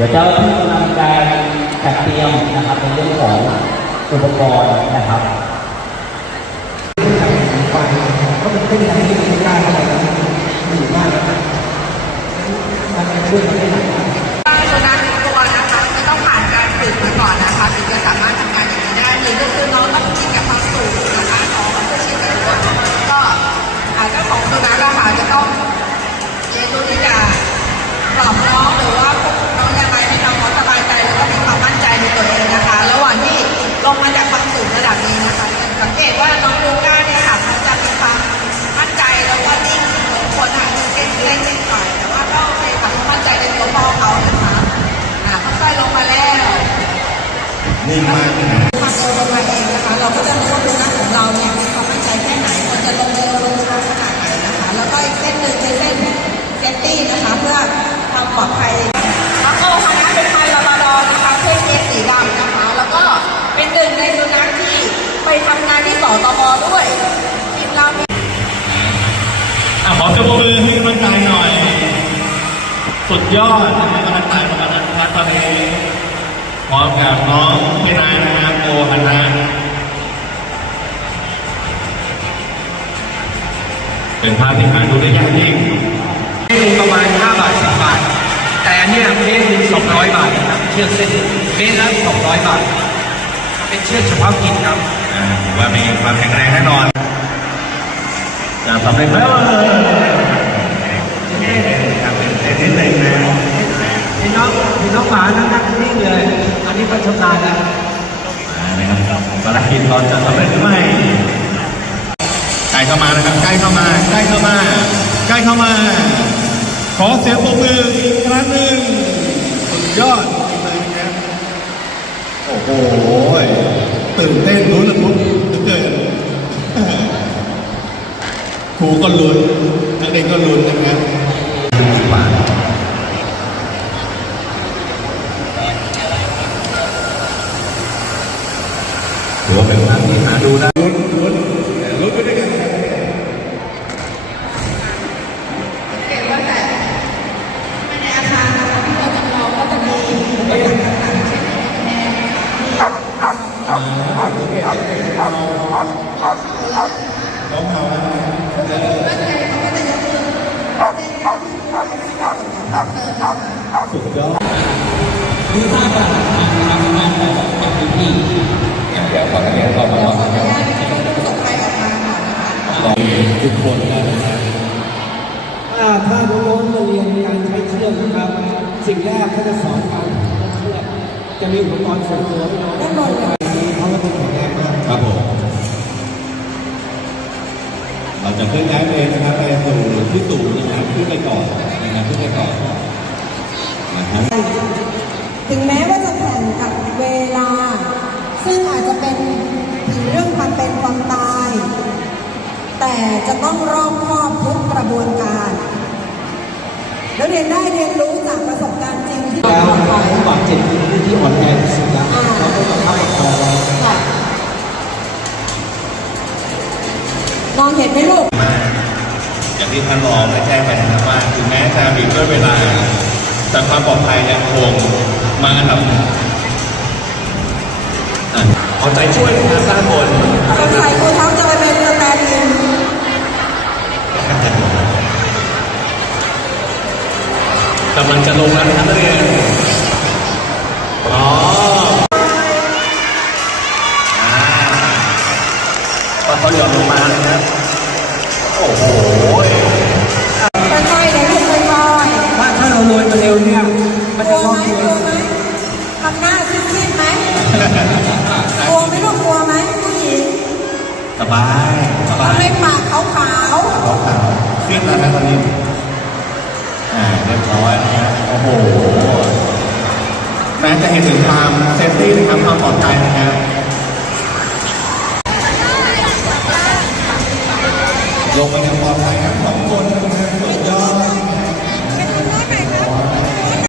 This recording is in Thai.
ดี๋ยวเจ้าที่กำลังการจัดเตรียมนะครับในเรื่องของอุปกรณ์นะครับไฟก็เป็นเส้นทางที่ม่ได้เข้าไปแล้วดีมากนะครับมันจะช่วยเราได้หลายอย่างสุนัขทุกตัวนะคะจะต้องผ่านการฝึกมาก่อนนะคะถึงจะสามารถทำงานอย่างนี้ได้หนึ่งก็คือน้องต้อง นิ่งมากเลยนะความเร็วลงมาเองนะคะเราก็จะรู้ว่าสุนัขของเราเนี่ยมีความมั่นใจแค่ไหนควรจะลงเร็วลงช้าขนาดไหนนะคะ แล้วก็อีกเส้นหนึ่งคือเส้นเซฟตี้นะคะ เพื่อความปลอดภัยน้องโอคณะเป็นไทยลาบราดอร์นะคะเพศเมียสีดำนะคะ แล้วก็เป็นหนึ่งในสุนัขที่ไปทำงานที่สตบด้วยทีมเรามีอะขอเสียงปรบมือให้กำลังใจหน่อย สุดยอดนะครับกำลังใจประกันพัฒน์ตอนนี้ พร้อมกับน้องพี่นายนะครับโอฮันนะเป็นภาพที่หาดูได้ยากยิ่งเส้นหนึ่งประมาณ 5 บาท 10 บาท แต่อันเนี้ยเมตรหนึ่ง200 บาทครับเชือกเส้นหนึ่งเมตรละ200 บาท เป็นเชือกเฉพาะกิจครับอ่าถือว่ามีความแข็งแรงแน่นอนจะสำเร็จไหมเออครับเป็นเต้นนิดนึงนะ พี่น้องพี่น้องหมานั่งนั่งนิ่งเลย อันนี้ก็ชำนาญแล้ว อ่านะครับภาร กิจเราจะสำเร็จหรือไม่ใกล้เข้ามานะครับใกล้เข้ามาใกล้เข้ามาใกล้เข้ามา ขอเสียงปรบมืออีกครั้งหนึ่งสุดยอดเลยนะครับโอ้โหตื่นเต้นลุ้นระทึกเหลือเกินครูก็ลุ้นนักเรียนก็ลุ้นนะครับ ว่าเป็นภาพที่หาดูได้ลุ้นลุ้นลุ้นไปด้วยกันครับเห็นว่าแต่ในอาคารนะคะที่เราจำลองก็จะมีอุปสรรคต่างๆเช่นแนวนะคะน้องเฮานะสุดยอดดูภาพการทำงานงานของกับพื้นที่ เดี๋ยวขออนุญาตเข้ามาขออนุญาตให้ผู้ประสบภัยออกมาก่อนนะคะทุกคนนะครับถ้าน้องๆมาเรียนการใช้เชือกนะครับ สิ่งแรกเขาจะสอนการใช้เชือกจะมีอุปกรณ์ส่วนตัวน้องด้านบนนี้เขาก็เป็นข็งแรงมากครับผมเราจะเคลื่อนย้ายเองนะครับไปสู่ที่สูงนะครับขึ้นไปก่อนนะครับขึ้นไปก่อนนะครับถึงแม้ว่าจะแข่งกับเวลา แต่จะต้องรอบคอบทุกกระบวนการ แล้วเรียนได้เรียนรู้จากประสบการณ์จริงที่แล้วผ่านไปผู้บาดเจ็บคือผู้ที่อ่อนแอที่สุดแล้วเราก็ต้องเข้าไปคอยไว้ค่ะมองเห็นไหมลูกอย่างที่ท่านรองได้แจ้งไปนะครับว่าถึงแม้จะบีบด้วยเวลา แต่ความปลอดภัยยังคงมาอันดับหนึ่งอะเอาใจช่วยนะครับด้านบนสงสัยครูท็ กำลังจะลงแล้วนะครับนักเรียนพร้อมอ่าตอนเขาหย่อนลงมานะครับ โอ้โหค่อยๆเดี๋ยวลูกค่อยถ้าถ้าเราโรยมาเร็วเนี่ยมันๆกลัจะวล่องตัวไหมกลัวไหมทำหน้าซีดๆไหมกลัวไหมลูกกลัวไหมผู้หญิงสบายสบายทำให้ปากขาวขาว ขาวเครียดแล้วนะตอนนี้ อ่าเรียบร้อย เห็นถึงความเซฟตี้นะครับความปลอดภัยนะครับ